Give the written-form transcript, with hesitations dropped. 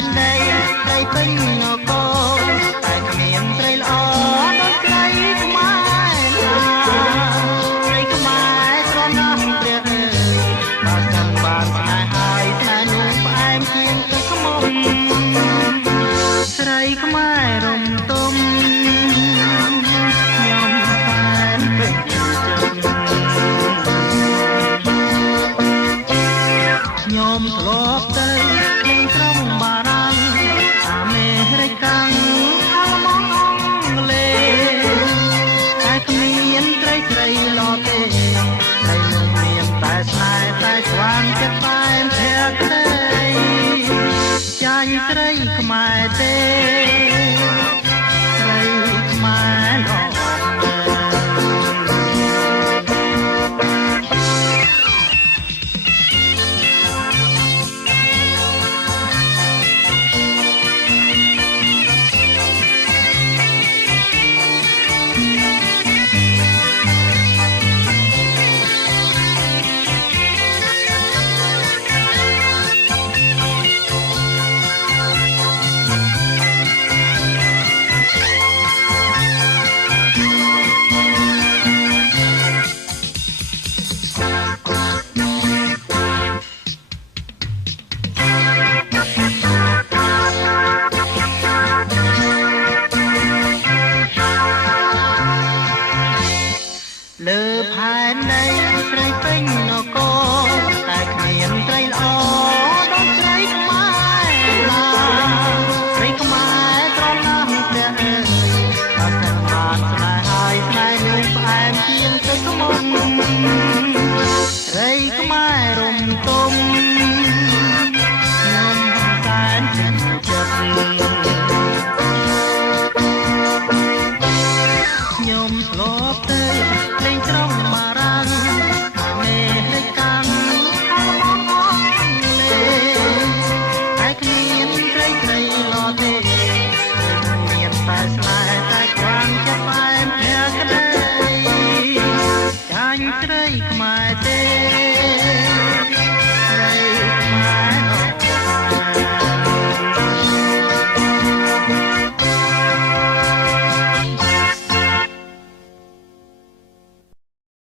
នដីត្រីពេញនគរតែគ្មានត្រីល្អដូចត្រីខ្មែរត្រីខ្មែរត្រង់ណាស់ព្រះអើយបើចង់បានស្នេហ៍ហើយស្នេហ៍នោះផ្អែមជាងទឹកខ្មុំត្រីខ្មែររំទុំខ្ញុំតែនពេញចិត្តខ្ញុំធ្លាប់ទៅលេងក្រុងបារាំងអាមេរិកអាល្លឺម៉ង់អង់គ្លេសតែគ្មានត្រីឡទេត្រីនោះមានតែស្នេហ៍តែស្វាងចិត្តតែភក្តីចាញ់ត្រីខ្មែរទេត្រីខ្មែរល្អ